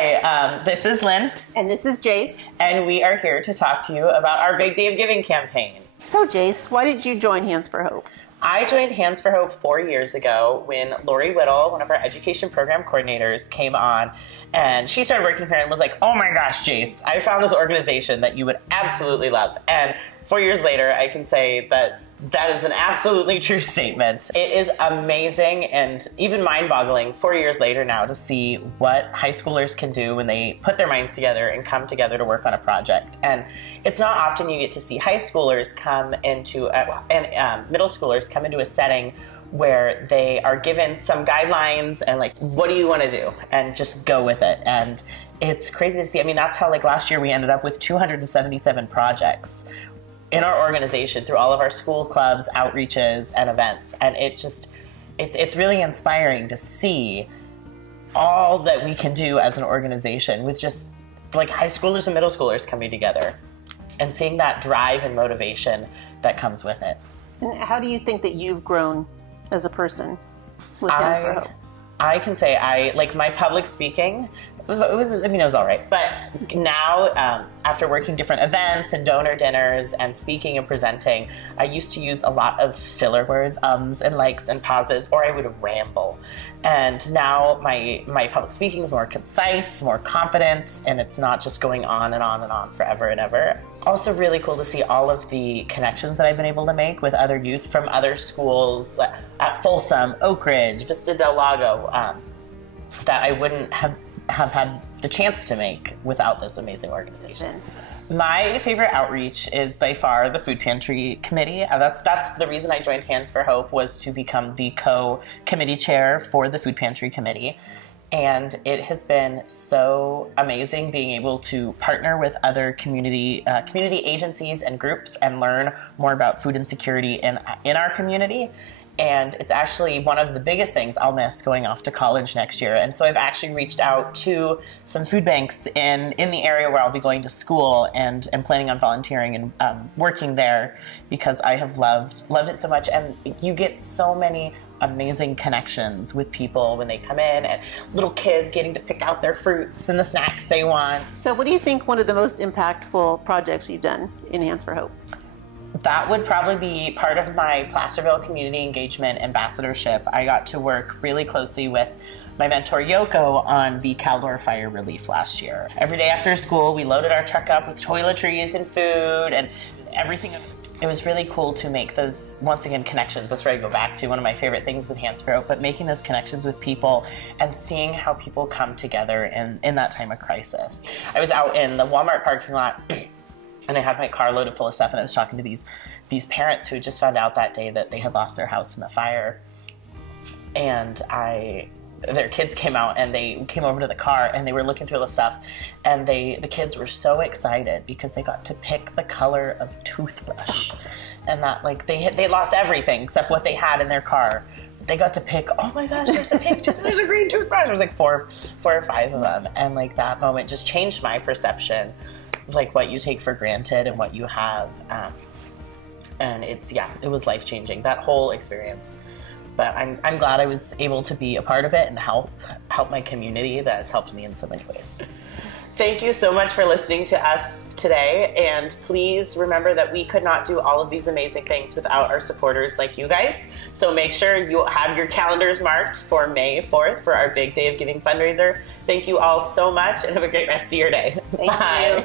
Hi, this is Lynn. And this is Jayce. And we are here to talk to you about our Big Day of Giving campaign. So Jayce, why did you join Hands for Hope? I joined Hands for Hope 4 years ago when Lori Whittle, one of our education program coordinators, came on and she started working here and was like, oh my gosh, Jayce, I found this organization that you would absolutely love. And 4 years later, I can say that that is an absolutely true statement. It is amazing and even mind-boggling 4 years later now to see what high schoolers can do when they put their minds together and come together to work on a project. And it's not often you get to see high schoolers come into, and middle schoolers come into a setting where they are given some guidelines and like, what do you want to do? And just go with it. And it's crazy to see. I mean, that's how like last year we ended up with 277 projects in our organization through all of our school clubs, outreaches, and events. And it's really inspiring to see all that we can do as an organization with just like high schoolers and middle schoolers coming together and seeing that drive and motivation that comes with it. And how do you think that you've grown as a person with Hands for Hope? I can say like my public speaking, it was all right. But now, after working different events and donor dinners and speaking and presenting, I used to use a lot of filler words, and likes and pauses, or I would ramble. And now my public speaking is more concise, more confident, and it's not just going on and on and on forever and ever. Also really cool to see all of the connections that I've been able to make with other youth from other schools at Folsom, Oak Ridge, Vista Del Lago, that I wouldn't have had the chance to make without this amazing organization. My favorite outreach is by far the Food Pantry Committee. That's the reason I joined Hands for Hope, was to become the co-committee chair for the Food Pantry Committee. And it has been so amazing being able to partner with other community agencies and groups and learn more about food insecurity in our community. And it's actually one of the biggest things I'll miss going off to college next year. And so I've actually reached out to some food banks in the area where I'll be going to school and planning on volunteering and working there, because I have loved it so much. And you get so many amazing connections with people when they come in, and little kids getting to pick out their fruits and the snacks they want. So what do you think one of the most impactful projects you've done in Hands for Hope? That would probably be part of my Placerville Community Engagement Ambassadorship. I got to work really closely with my mentor Yoko on the Caldor fire relief last year. Every day after school, we loaded our truck up with toiletries and food and everything. It was really cool to make those, once again, connections. That's where I go back to one of my favorite things with Hands for Hope, but making those connections with people and seeing how people come together in that time of crisis. I was out in the Walmart parking lot and I had my car loaded full of stuff, and I was talking to these parents who just found out that day that they had lost their house in the fire. And their kids came out and they came over to the car and they were looking through the stuff, and the kids were so excited because they got to pick the color of toothbrush. And that, like, they lost everything except what they had in their car. They got to pick, oh my gosh, there's a pink toothbrush, there's a green toothbrush. There was like four or five of them. And like that moment just changed my perception of like what you take for granted and what you have. And it was life-changing, that whole experience. But I'm glad I was able to be a part of it and help my community. That has helped me in so many ways. Thank you so much for listening to us today. And please remember that we could not do all of these amazing things without our supporters like you guys. So make sure you have your calendars marked for May 4th for our Big Day of Giving fundraiser. Thank you all so much and have a great rest of your day. Thank you.